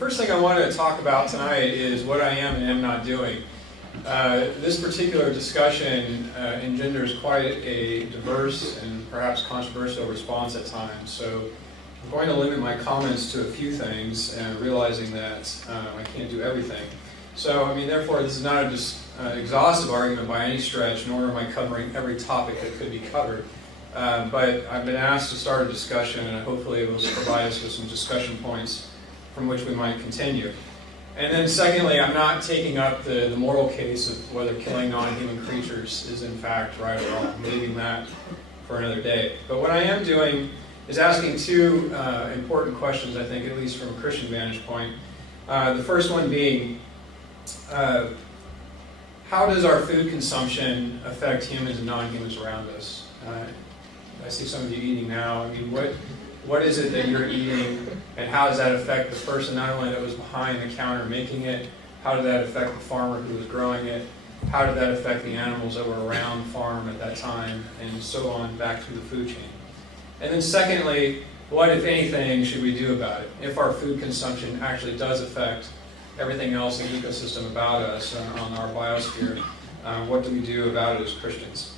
first thing I want to talk about tonight is what I am and am not doing. This particular discussion engenders quite a diverse and perhaps controversial response at times. So I'm going to limit my comments to a few things, realizing that I can't do everything. So, therefore, this is not an exhaustive argument by any stretch, nor am I covering every topic that could be covered. But I've been asked to start a discussion, and hopefully it will provide us with some discussion points from which we might continue. And then secondly, I'm not taking up the moral case of whether killing non-human creatures is in fact right or wrong. I'm leaving that for another day. But what I am doing is asking two important questions, I think, at least from a Christian vantage point. The first one being, how does our food consumption affect humans and non-humans around us? I see some of you eating now. What is it that you're eating, and how does that affect the person not only that was behind the counter making it, how did that affect the farmer who was growing it, how did that affect the animals that were around the farm at that time, and so on back through the food chain. And then secondly, what, if anything, should we do about it? If our food consumption actually does affect everything else in the ecosystem about us, on our biosphere, what do we do about it as Christians?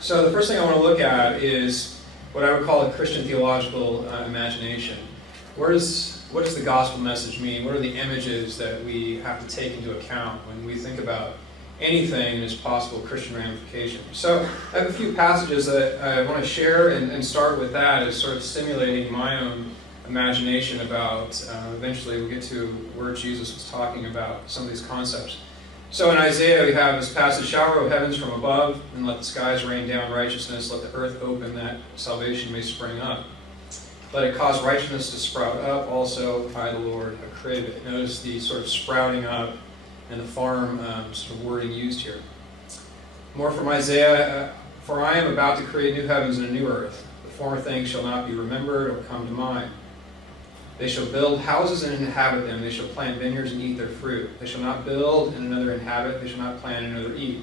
So the first thing I want to look at is what I would call a Christian theological imagination. What does the gospel message mean? What are the images that we have to take into account when we think about anything and its possible Christian ramifications? So I have a few passages that I want to share, and start with that as sort of stimulating my own imagination about, eventually we'll get to where Jesus was talking about some of these concepts. So in Isaiah we have this passage, shower of heavens from above, and let the skies rain down righteousness, let the earth open that salvation may spring up. Let it cause righteousness to sprout up, also I the Lord have created it. Notice the sort of sprouting up and the farm sort of wording used here. More from Isaiah, for I am about to create new heavens and a new earth. The former things shall not be remembered or come to mind. They shall build houses and inhabit them. They shall plant vineyards and eat their fruit. They shall not build and another inhabit. They shall not plant and another eat.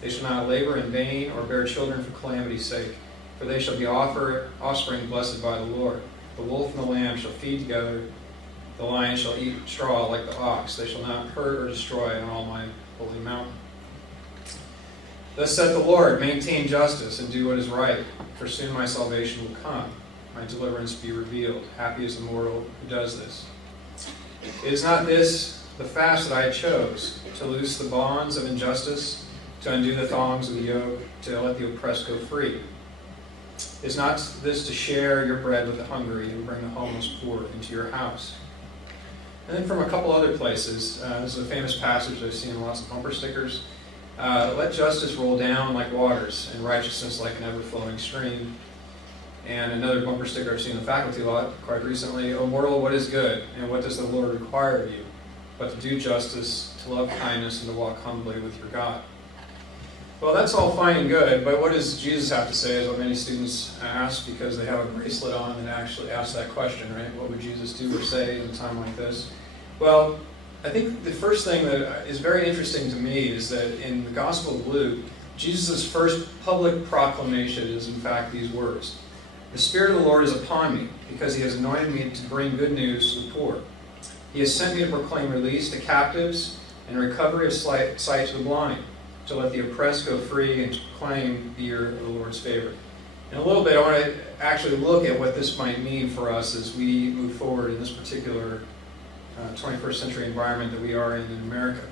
They shall not labor in vain or bear children for calamity's sake. For they shall be offspring blessed by the Lord. The wolf and the lamb shall feed together. The lion shall eat straw like the ox. They shall not hurt or destroy on all my holy mountain. Thus saith the Lord, maintain justice and do what is right, for soon my salvation will come. My deliverance be revealed. Happy is the mortal who does this. It is not this the fast that I chose, to loose the bonds of injustice, to undo the thongs of the yoke, to let the oppressed go free. Is not this to share your bread with the hungry and bring the homeless poor into your house? And then from a couple other places, this is a famous passage I've seen in lots of bumper stickers. Let justice roll down like waters, and righteousness like an ever-flowing stream. And another bumper sticker I've seen in the faculty a lot quite recently, O mortal, what is good, and what does the Lord require of you? But to do justice, to love kindness, and to walk humbly with your God. Well, that's all fine and good, but what does Jesus have to say, is what many students ask because they have a bracelet on and actually ask that question, right? What would Jesus do or say in a time like this? Well, I think the first thing that is very interesting to me is that in the Gospel of Luke, Jesus' first public proclamation is in fact these words. The Spirit of the Lord is upon me, because He has anointed me to bring good news to the poor. He has sent me to proclaim release to captives and recovery of sight to the blind, to let the oppressed go free and to proclaim the year of the Lord's favor. In a little bit, I want to actually look at what this might mean for us as we move forward in this particular 21st century environment that we are in America.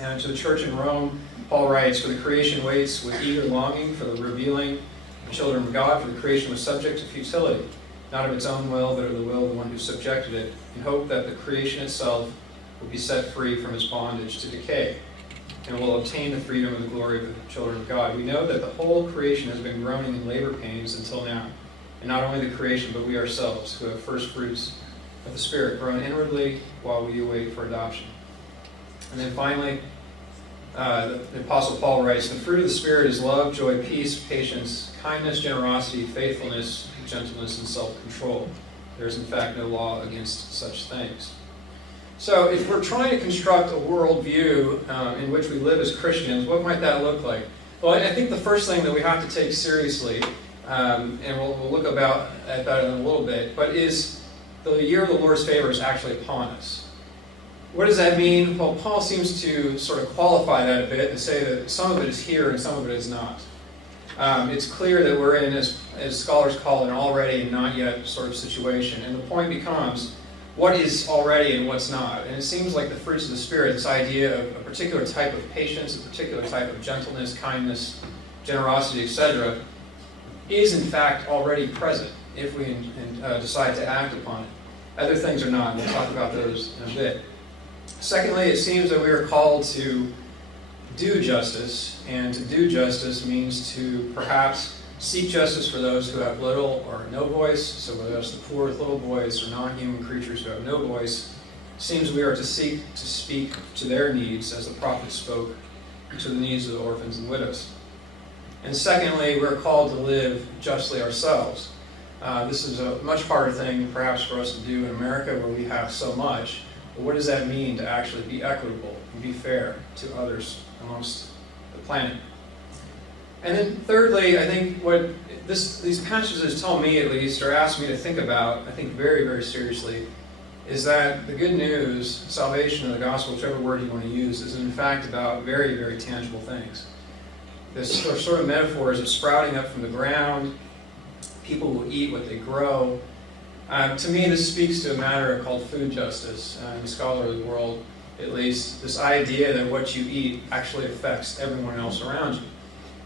And to the church in Rome, Paul writes, for the creation waits with eager longing for the revealing the children of God, for the creation was subject to futility, not of its own will, but of the will of the one who subjected it, in hope that the creation itself will be set free from its bondage to decay, and will obtain the freedom of the glory of the children of God. We know that the whole creation has been groaning in labor pains until now, and not only the creation, but we ourselves, who have first fruits of the Spirit, groan inwardly while we await for adoption. And then finally, the Apostle Paul writes, the fruit of the Spirit is love, joy, peace, patience, kindness, generosity, faithfulness, gentleness, and self-control. There is in fact no law against such things. So if we're trying to construct a worldview in which we live as Christians, what might that look like? Well, I think the first thing that we have to take seriously, and we'll look at that in a little bit, but is the year of the Lord's favor is actually upon us. What does that mean? Well, Paul seems to sort of qualify that a bit and say that some of it is here and some of it is not. It's clear that we're in, as scholars call it, an already and not yet sort of situation. And the point becomes, what is already and what's not? And it seems like the fruits of the Spirit, this idea of a particular type of patience, a particular type of gentleness, kindness, generosity, etc., is in fact already present if we decide to act upon it. Other things are not, and we'll talk about those in a bit. Secondly, it seems that we are called to do justice, and to do justice means to perhaps seek justice for those who have little or no voice, so whether that's the poor with little voice or non-human creatures who have no voice. It seems we are to seek to speak to their needs as the prophet spoke to the needs of the orphans and widows. And secondly, we're called to live justly ourselves. This is a much harder thing perhaps for us to do in America where we have so much. But what does that mean to actually be equitable and be fair to others amongst the planet? And then thirdly, I think what these passages tell me, at least, or ask me to think about, I think very, very seriously, is that the good news, salvation, or the gospel, whichever word you want to use, is in fact about very, very tangible things. This sort of metaphors of sprouting up from the ground, people will eat what they grow. To me, this speaks to a matter called food justice. In the scholarly world, at least, this idea that what you eat actually affects everyone else around you.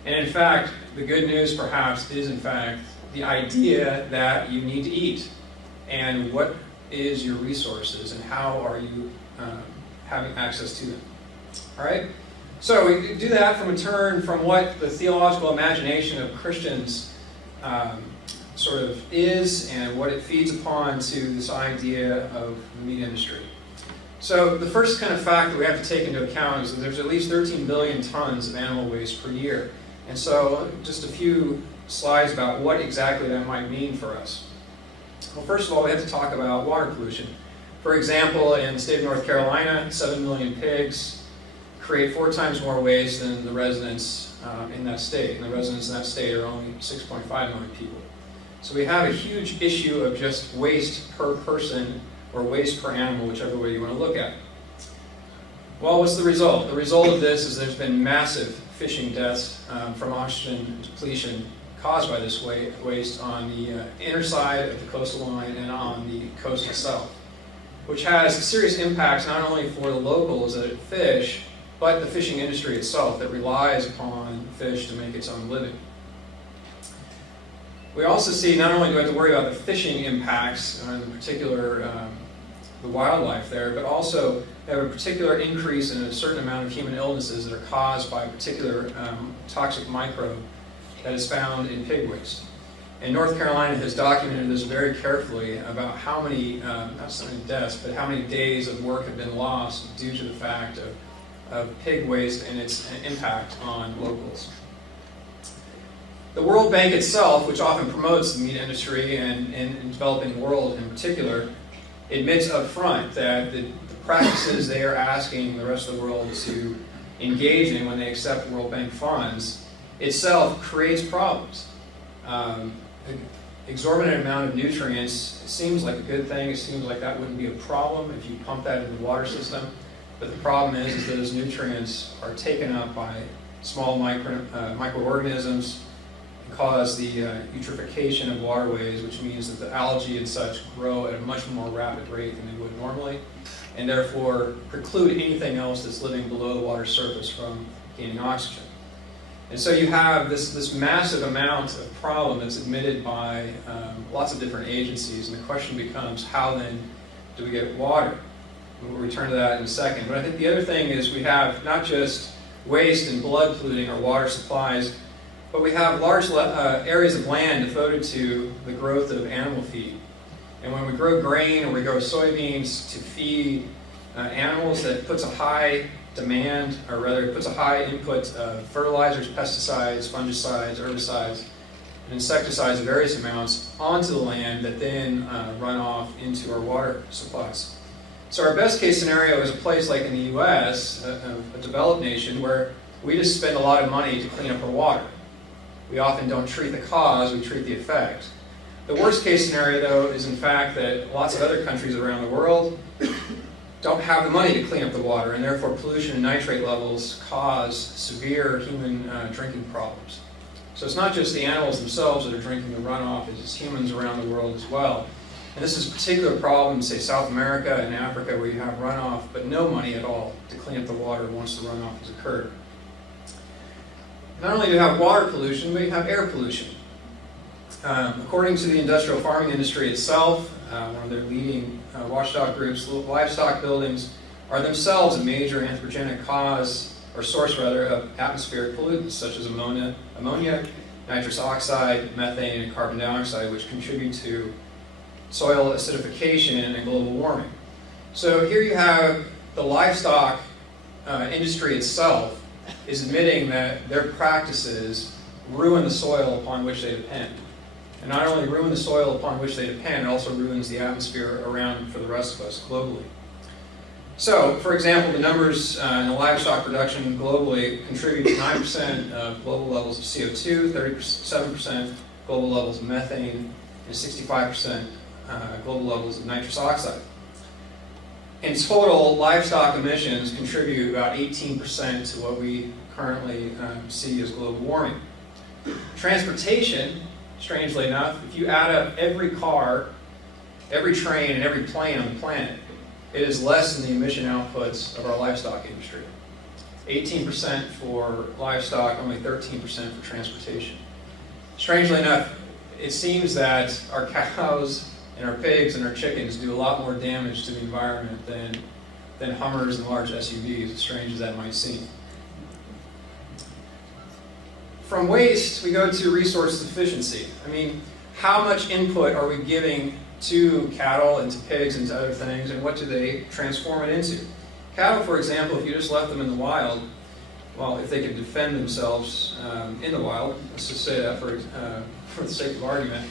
And in fact, the good news perhaps is in fact the idea that you need to eat. And what is your resources and how are you having access to them? All right? So we do that from a turn from what the theological imagination of Christians sort of is and what it feeds upon to this idea of the meat industry. So the first kind of fact that we have to take into account is that there's at least 13 billion tons of animal waste per year. And so just a few slides about what exactly that might mean for us. Well, first of all, we have to talk about water pollution. For example, in the state of North Carolina, 7 million pigs create 4 times more waste than the residents in that state. And the residents in that state are only 6.5 million people. So we have a huge issue of just waste per person or waste per animal, whichever way you want to look at it. Well, what's the result? The result of this is there's been massive fishing deaths from oxygen depletion caused by this waste on the inner side of the coastal line and on the coast itself, which has serious impacts not only for the locals that fish, but the fishing industry itself that relies upon fish to make its own living. We also see not only do we have to worry about the fishing impacts, in particular the wildlife there, but also have a particular increase in a certain amount of human illnesses that are caused by a particular toxic microbe that is found in pig waste. And North Carolina has documented this very carefully about how many, not so many deaths, but how many days of work have been lost due to the fact of pig waste and its impact on locals. The World Bank itself, which often promotes the meat industry and in the developing world in particular, admits up front that the practices they are asking the rest of the world to engage in when they accept World Bank funds itself creates problems. Exorbitant amount of nutrients, it seems like a good thing, it seems like that wouldn't be a problem if you pump that into the water system, but the problem is those nutrients are taken up by small microorganisms, cause the eutrophication of waterways, which means that the algae and such grow at a much more rapid rate than they would normally, and therefore preclude anything else that's living below the water surface from gaining oxygen. And so you have this massive amount of problem that's admitted by lots of different agencies, and the question becomes, how then do we get water? We'll return to that in a second. But I think the other thing is we have not just waste and blood polluting our water supplies, but we have large areas of land devoted to the growth of animal feed. And when we grow grain or we grow soybeans to feed animals, that puts a high demand, or rather it puts a high input of fertilizers, pesticides, fungicides, herbicides, and insecticides of various amounts onto the land that then run off into our water supplies. So our best case scenario is a place like in the US, a developed nation, where we just spend a lot of money to clean up our water. We often don't treat the cause, we treat the effect. The worst case scenario, though, is in fact that lots of other countries around the world don't have the money to clean up the water, and therefore pollution and nitrate levels cause severe human drinking problems. So it's not just the animals themselves that are drinking the runoff, it's humans around the world as well. And this is a particular problem in, say, South America and Africa, where you have runoff, but no money at all to clean up the water once the runoff has occurred. Not only do you have water pollution, but you have air pollution. According to the industrial farming industry itself, one of their leading watchdog groups, livestock buildings are themselves a major anthropogenic cause, or source rather, of atmospheric pollutants such as ammonia, nitrous oxide, methane, and carbon dioxide, which contribute to soil acidification and global warming. So here you have the livestock industry itself is admitting that their practices ruin the soil upon which they depend. And not only ruin the soil upon which they depend, it also ruins the atmosphere around for the rest of us globally. So, for example, the numbers in the livestock production globally contribute to 9% of global levels of CO2, 37% global levels of methane, and 65% global levels of nitrous oxide. In total, livestock emissions contribute about 18% to what we currently see as global warming. Transportation, strangely enough, if you add up every car, every train, and every plane on the planet, it is less than the emission outputs of our livestock industry. 18% for livestock, only 13% for transportation. Strangely enough, it seems that our cows and our pigs and our chickens do a lot more damage to the environment than Hummers and large SUVs, as strange as that might seem. From waste, we go to resource efficiency. I mean, how much input are we giving to cattle and to pigs and to other things, and what do they transform it into? Cattle, for example, if you just left them in the wild, well, if they could defend themselves in the wild, let's just say that for the sake of argument,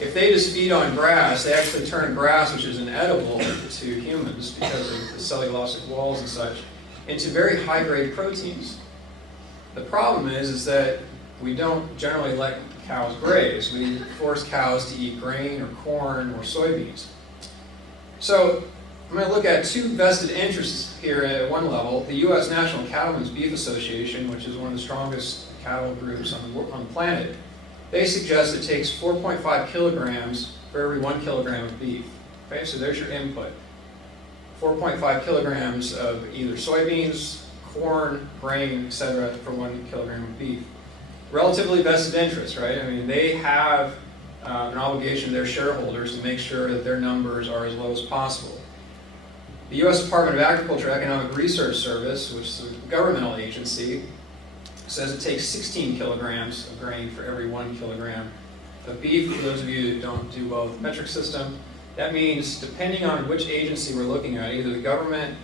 if they just feed on grass, they actually turn grass, which is inedible to humans because of the cellulosic walls and such, into very high-grade proteins. The problem is that we don't generally let cows graze. We force cows to eat grain or corn or soybeans. So I'm going to look at two vested interests here at one level. The U.S. National Cattlemen's Beef Association, which is one of the strongest cattle groups on the planet, they suggest it takes 4.5 kilograms for every 1 kilogram of beef. Okay, so there's your input. 4.5 kilograms of either soybeans, corn, grain, etc. for 1 kilogram of beef. Relatively vested interest, right? I mean, they have an obligation to their shareholders to make sure that their numbers are as low as possible. The U.S. Department of Agriculture Economic Research Service, which is a governmental agency, says it takes 16 kilograms of grain for every 1 kilogram of beef. For those of you that don't do well with the metric system, that means depending on which agency we're looking at, either the government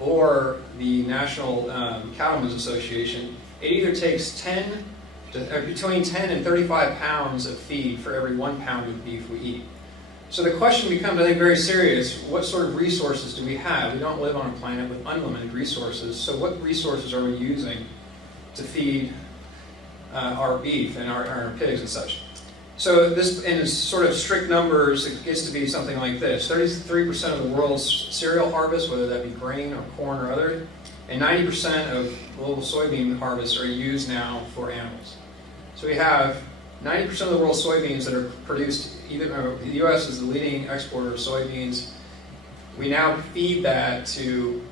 or the National Cattlemen's Association, it either takes between 10 and 35 pounds of feed for every 1 pound of beef we eat. So the question becomes, I think, very serious. What sort of resources do we have? We don't live on a planet with unlimited resources, so what resources are we using to feed our beef and our pigs and such? So this, in sort of strict numbers, it gets to be something like this. 33% of the world's cereal harvest, whether that be grain or corn or other, and 90% of global soybean harvests are used now for animals. So we have 90% of the world's soybeans that are produced, the U.S. is the leading exporter of soybeans. We now feed that to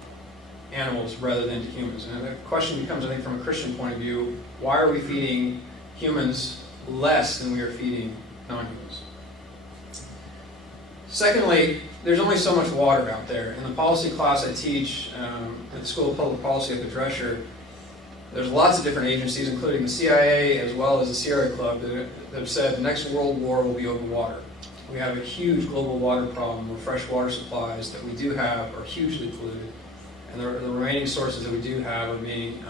animals rather than to humans. And the question becomes, I think, from a Christian point of view, why are we feeding humans less than we are feeding non-humans? Secondly, there's only so much water out there. In the policy class I teach at the School of Public Policy up at Drescher, there's lots of different agencies, including the CIA as well as the Sierra Club, that have said the next world war will be over water. We have a huge global water problem where fresh water supplies that we do have are hugely polluted, and the remaining sources that we do have are being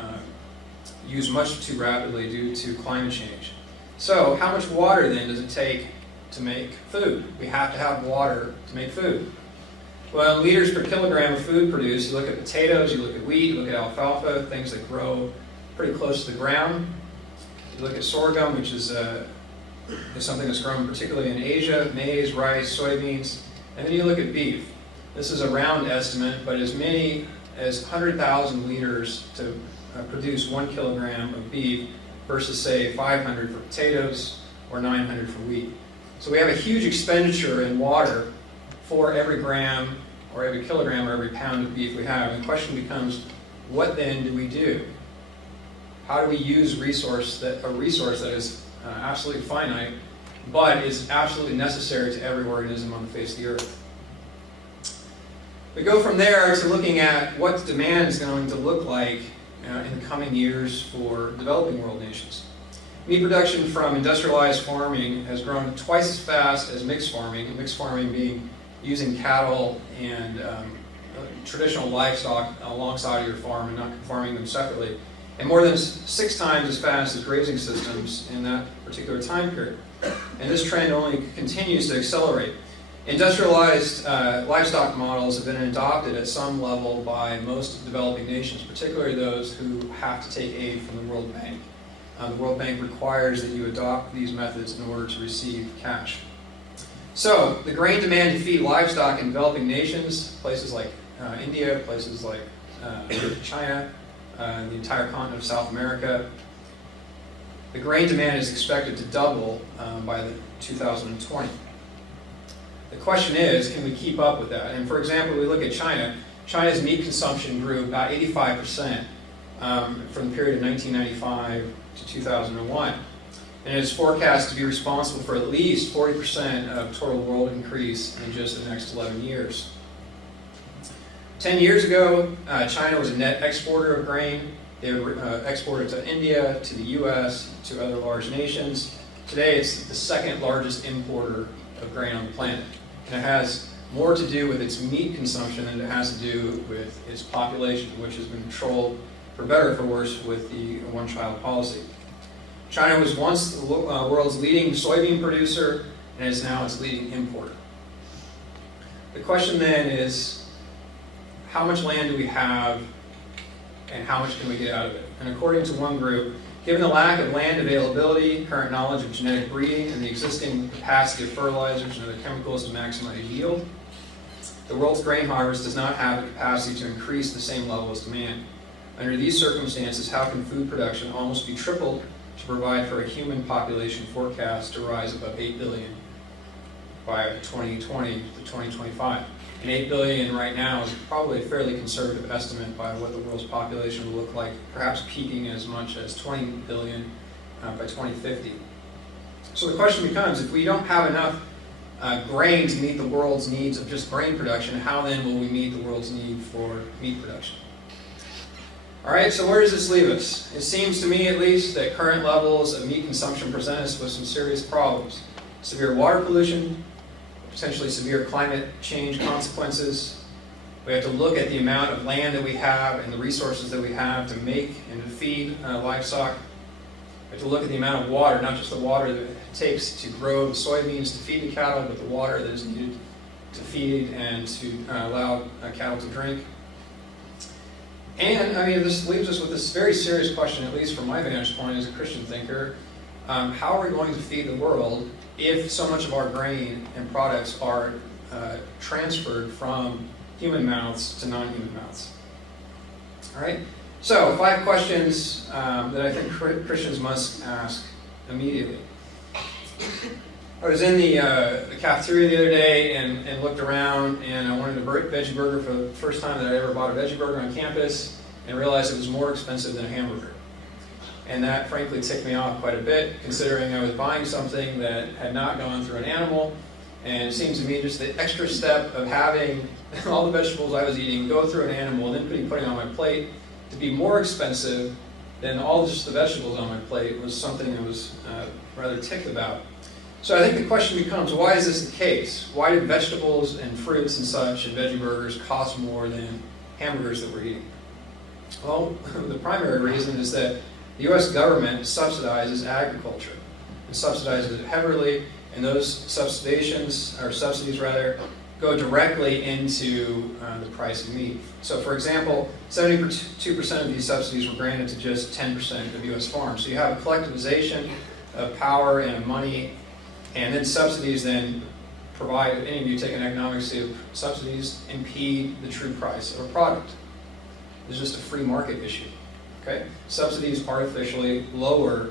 used much too rapidly due to climate change. So how much water then does it take to make food? We have to have water to make food. Well, in liters per kilogram of food produced, you look at potatoes, you look at wheat, you look at alfalfa, things that grow pretty close to the ground. You look at sorghum, which is is something that's grown particularly in Asia: maize, rice, soybeans. And then you look at beef. This is a round estimate, but as many as 100,000 liters to produce 1 kilogram of beef versus, say, 500 for potatoes or 900 for wheat. So we have a huge expenditure in water for every gram or every kilogram or every pound of beef we have. And the question becomes, what then do we do? How do we use a resource that is absolutely finite, but is absolutely necessary to every organism on the face of the earth? We go from there to looking at what demand is going to look like in the coming years for developing world nations. Meat production from industrialized farming has grown twice as fast as mixed farming being using cattle and traditional livestock alongside your farm and not farming them separately, and more than 6 times as fast as grazing systems in that particular time period. And this trend only continues to accelerate. Industrialized livestock models have been adopted at some level by most developing nations, particularly those who have to take aid from the World Bank. The World Bank requires that you adopt these methods in order to receive cash. So, the grain demand to feed livestock in developing nations, places like India, places like China, the entire continent of South America, the grain demand is expected to double by 2020. The question is, can we keep up with that? And for example, we look at China. China's meat consumption grew about 85% from the period of 1995 to 2001. And it is forecast to be responsible for at least 40% of total world increase in just the next 11 years. 10 years ago, China was a net exporter of grain. They would export it to India, to the US, to other large nations. Today, it's the second largest importer of grain on the planet. And it has more to do with its meat consumption than it has to do with its population, which has been controlled, for better or for worse, with the one-child policy. China was once the world's leading soybean producer, and is now its leading importer. The question then is, how much land do we have, and how much can we get out of it? And according to one group, given the lack of land availability, current knowledge of genetic breeding, and the existing capacity of fertilizers and other chemicals to maximize yield, the world's grain harvest does not have the capacity to increase the same level as demand. Under these circumstances, how can food production almost be tripled to provide for a human population forecast to rise above 8 billion by 2020 to 2025? And 8 billion right now is probably a fairly conservative estimate by what the world's population will look like, perhaps peaking as much as 20 billion by 2050. So the question becomes, if we don't have enough grain to meet the world's needs of just grain production, how then will we meet the world's need for meat production? All right, so where does this leave us? It seems to me, at least, that current levels of meat consumption present us with some serious problems. Severe water pollution, potentially severe climate change consequences. We have to look at the amount of land that we have and the resources that we have to make and to feed livestock. We have to look at the amount of water, not just the water that it takes to grow the soybeans to feed the cattle, but the water that is needed to feed and to allow cattle to drink. And, I mean, this leaves us with this very serious question, at least from my vantage point as a Christian thinker. How are we going to feed the world if so much of our grain and products are transferred from human mouths to non-human mouths? All right? So, 5 questions that I think Christians must ask immediately. I was in the cafeteria the other day and looked around, and I wanted a veggie burger for the first time that I ever bought a veggie burger on campus, and realized it was more expensive than a hamburger. And that, frankly, ticked me off quite a bit, considering I was buying something that had not gone through an animal, and it seemed to me just the extra step of having all the vegetables I was eating go through an animal, and then putting on my plate, to be more expensive than all just the vegetables on my plate was something I was rather ticked about. So I think the question becomes, why is this the case? Why do vegetables and fruits and such and veggie burgers cost more than hamburgers that we're eating? Well, the primary reason is that the U.S. government subsidizes agriculture. It subsidizes it heavily, and those subsidies go directly into the price of meat. So for example, 72% of these subsidies were granted to just 10% of U.S. farms. So you have a collectivization of power and of money, and then subsidies then provide, if any of you take an economics, see subsidies impede the true price of a product. It's just a free market issue. Okay? Subsidies artificially lower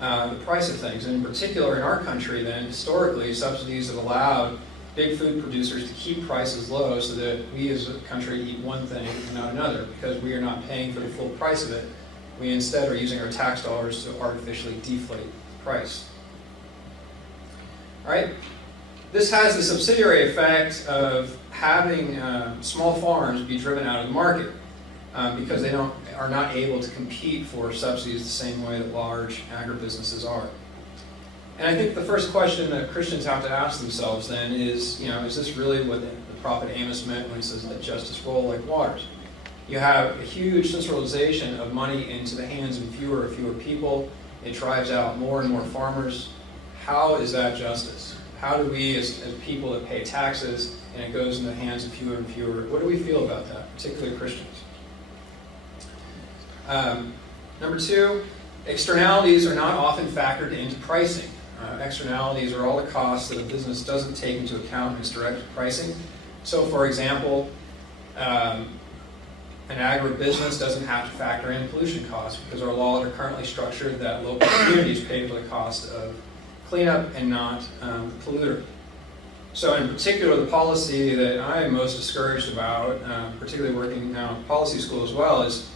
the price of things. And in particular, in our country, then, historically, subsidies have allowed big food producers to keep prices low so that we as a country eat one thing and not another, because we are not paying for the full price of it. We instead are using our tax dollars to artificially deflate the price. All right? This has the subsidiary effect of having small farms be driven out of the market because they are not able to compete for subsidies the same way that large agribusinesses are. And I think the first question that Christians have to ask themselves then is, is this really what the prophet Amos meant when he says, let justice roll like waters? You have a huge centralization of money into the hands of fewer and fewer people. It drives out more and more farmers. How is that justice? How do we, as people that pay taxes, and it goes in the hands of fewer and fewer, what do we feel about that, particularly Christians? Number two, externalities are not often factored into pricing. Externalities are all the costs that a business doesn't take into account in its direct pricing. So, for example, an agribusiness doesn't have to factor in pollution costs because our laws are currently structured that local communities pay for the cost of cleanup and not the polluter. So in particular, the policy that I am most discouraged about, particularly working now in policy school as well, is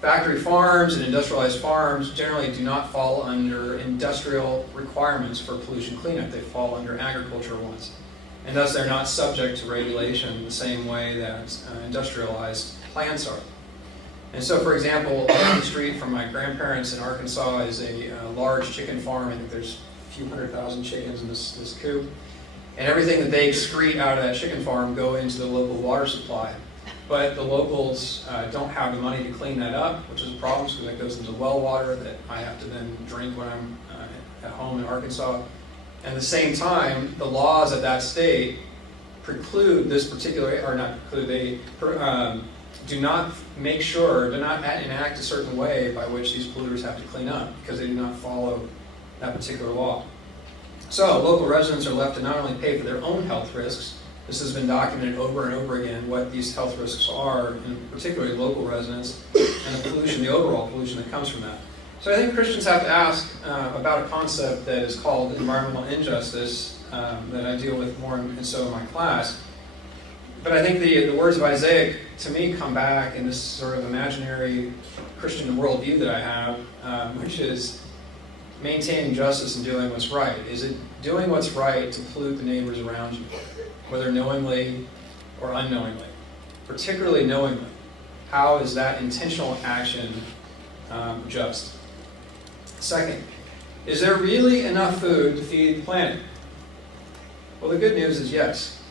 factory farms and industrialized farms generally do not fall under industrial requirements for pollution cleanup. They fall under agricultural ones. And thus they're not subject to regulation the same way that industrialized plants are. And so, for example, down the street from my grandparents in Arkansas is a large chicken farm. I think there's a few 100,000 chickens in this coop. And everything that they excrete out of that chicken farm go into the local water supply. But the locals don't have the money to clean that up, which is a problem because that goes into well water that I have to then drink when I'm at home in Arkansas. And at the same time, the laws of that state preclude this particular, or not preclude, they do not make sure, do not enact a certain way by which these polluters have to clean up because they do not follow that particular law. So local residents are left to not only pay for their own health risks. This has been documented over and over again, what these health risks are, and particularly local residents, and the pollution, the overall pollution that comes from that. So I think Christians have to ask about a concept that is called environmental injustice that I deal with more and so in my class. But I think the words of Isaiah, to me, come back in this sort of imaginary Christian worldview that I have, which is maintaining justice and doing what's right. Is it doing what's right to pollute the neighbors around you, whether knowingly or unknowingly? Particularly knowingly. How is that intentional action just? Second, is there really enough food to feed the planet? Well, the good news is yes.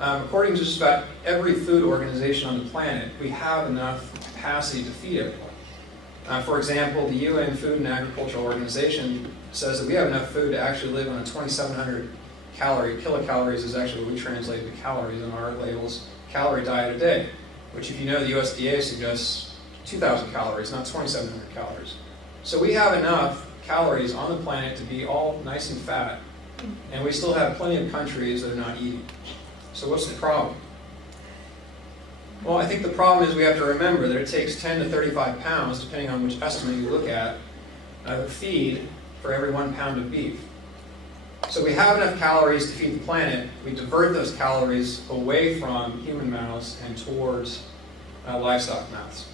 According to just about every food organization on the planet, we have enough capacity to feed everyone. For example, the UN Food and Agricultural Organization says that we have enough food to actually live on a 2,700 kilocalories is actually what we translate the calories on our labels, calorie diet a day, which if you know the USDA suggests 2,000 calories, not 2,700 calories. So we have enough calories on the planet to be all nice and fat, and we still have plenty of countries that are not eating. So what's the problem? Well, I think the problem is we have to remember that it takes 10 to 35 pounds, depending on which estimate you look at, of feed for every 1 pound of beef. So we have enough calories to feed the planet. We divert those calories away from human mouths and towards livestock mouths.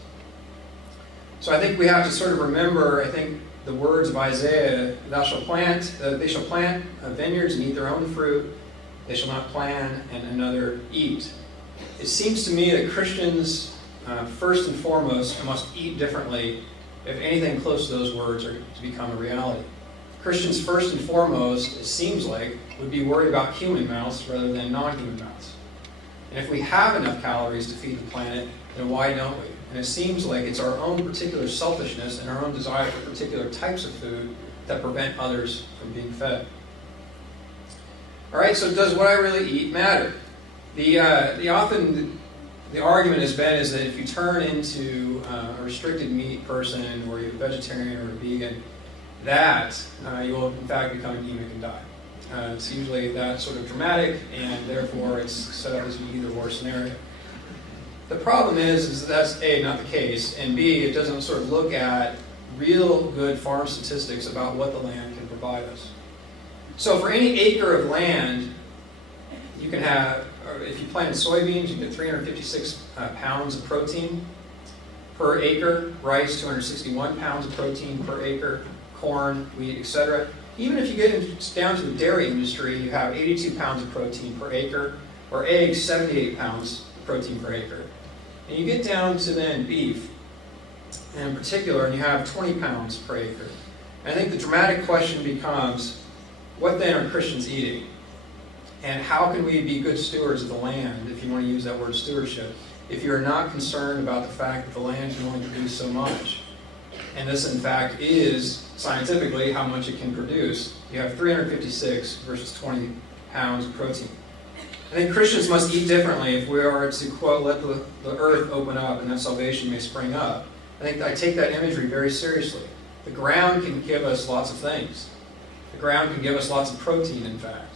So I think we have to sort of remember, I think, the words of Isaiah, they shall plant vineyards and eat their own fruit. They shall not plan and another eat. It seems to me that Christians, first and foremost, must eat differently if anything close to those words are to become a reality. Christians, first and foremost, it seems like, would be worried about human mouths rather than non-human mouths. And if we have enough calories to feed the planet, then why don't we? And it seems like it's our own particular selfishness and our own desire for particular types of food that prevent others from being fed. All right, so does what I really eat matter? The argument has been is that if you turn into a restricted meat person or you're a vegetarian or a vegan, that you will in fact become anemic and die. It's usually that sort of dramatic, and therefore it's set up as an either or scenario. The problem is that that's A, not the case, and B, it doesn't sort of look at real good farm statistics about what the land can provide us. So for any acre of land, you can have, or if you planted soybeans, you get 356 pounds of protein per acre, rice 261 pounds of protein per acre, corn, wheat, etc. Even if you get down to the dairy industry, you have 82 pounds of protein per acre, or eggs, 78 pounds of protein per acre. And you get down to then beef, in particular, and you have 20 pounds per acre. And I think the dramatic question becomes, what then are Christians eating? And how can we be good stewards of the land, if you want to use that word stewardship, if you're not concerned about the fact that the land can only produce so much? And this, in fact, is scientifically how much it can produce. You have 356 versus 20 pounds of protein. I think Christians must eat differently if we are to, quote, let the earth open up and that salvation may spring up. I take that imagery very seriously. The ground can give us lots of things. The ground can give us lots of protein, in fact.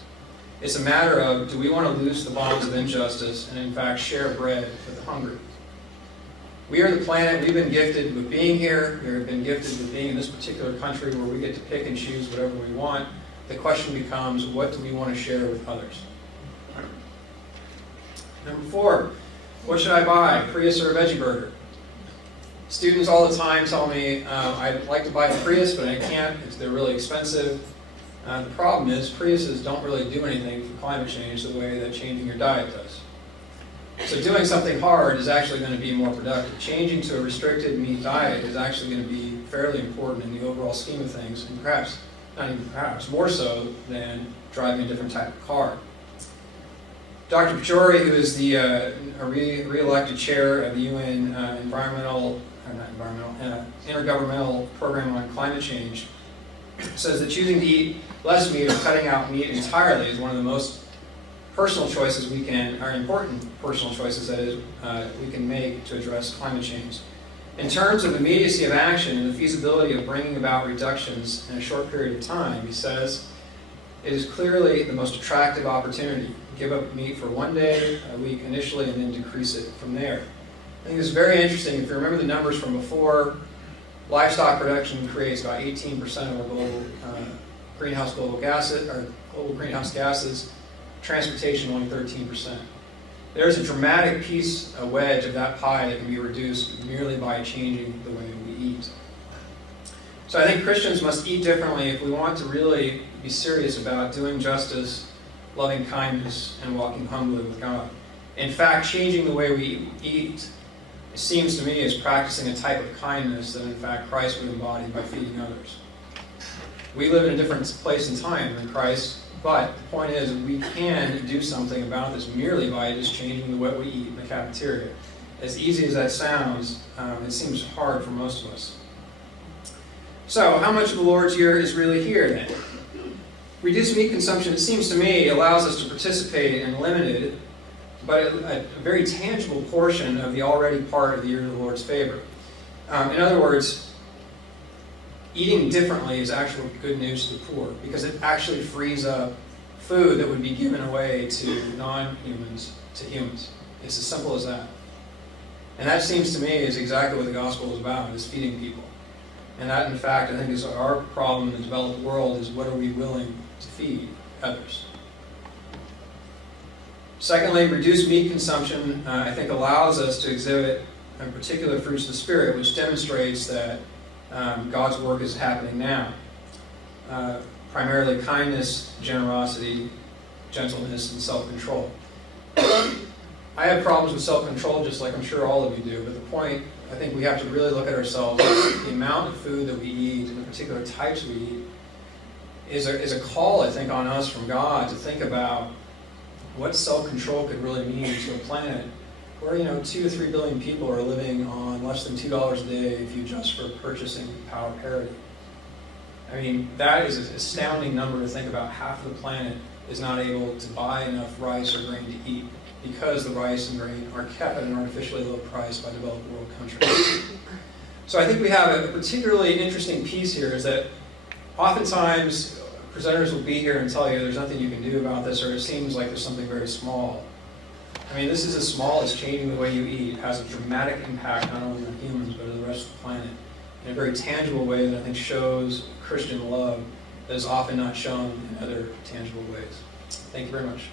It's a matter of, do we want to loose the bonds of injustice and, in fact, share bread with the hungry? We are the planet. We've been gifted with being here. We've been gifted with being in this particular country where we get to pick and choose whatever we want. The question becomes, what do we want to share with others? Number 4, what should I buy, Prius or a veggie burger? Students all the time tell me, I'd like to buy a Prius, but I can't. They're really expensive. The problem is Priuses don't really do anything for climate change the way that changing your diet does. So doing something hard is actually going to be more productive. Changing to a restricted meat diet is actually going to be fairly important in the overall scheme of things, and perhaps, not even perhaps, more so than driving a different type of car. Dr. Pachori, who is the re-elected chair of the UN Intergovernmental Program on Climate Change, says that choosing to eat less meat or cutting out meat entirely is one of the most personal choices we can, or important personal choices that is, we can make to address climate change. In terms of immediacy of action and the feasibility of bringing about reductions in a short period of time, he says, it is clearly the most attractive opportunity. Give up meat for one day, a week initially, and then decrease it from there. I think it's very interesting. If you remember the numbers from before, livestock production creates about 18% of our global global greenhouse gases. Transportation only 13%. There's a dramatic piece, a wedge of that pie that can be reduced merely by changing the way we eat. So I think Christians must eat differently if we want to really be serious about doing justice, loving kindness, and walking humbly with God. In fact, changing the way we eat, it seems to me, is practicing a type of kindness that in fact Christ would embody by feeding others. We live in a different place and time than Christ, but the point is that we can do something about this merely by just changing the way we eat in the cafeteria. As easy as that sounds, it seems hard for most of us. So, how much of the Lord's year is really here then? Reduced meat consumption, it seems to me, allows us to participate in limited, but a very tangible portion of the already part of the year of the Lord's favor. In other words, eating differently is actually good news to the poor, because it actually frees up food that would be given away to non-humans to humans. It's as simple as that. And that seems to me is exactly what the gospel is about, is feeding people. And that, in fact, I think is our problem in the developed world, is what are we willing to feed others? Secondly, reduced meat consumption, I think, allows us to exhibit particular fruits of the Spirit, which demonstrates that God's work is happening now. Primarily kindness, generosity, gentleness, and self-control. I have problems with self-control, just like I'm sure all of you do, but the point, I think we have to really look at ourselves. The amount of food that we eat, and the particular types we eat, is a call, I think, on us from God to think about what self-control could really mean to a planet where, 2 to 3 billion people are living on less than $2 a day if you adjust for purchasing power parity. I mean, that is an astounding number to think about. Half of the planet is not able to buy enough rice or grain to eat because the rice and grain are kept at an artificially low price by developed world countries. So I think we have a particularly interesting piece here, is that Oftentimes, presenters will be here and tell you there's nothing you can do about this, or it seems like there's something very small. I mean, this is as small as changing the way you eat. It has a dramatic impact not only on humans, but on the rest of the planet in a very tangible way that I think shows Christian love that is often not shown in other tangible ways. Thank you very much.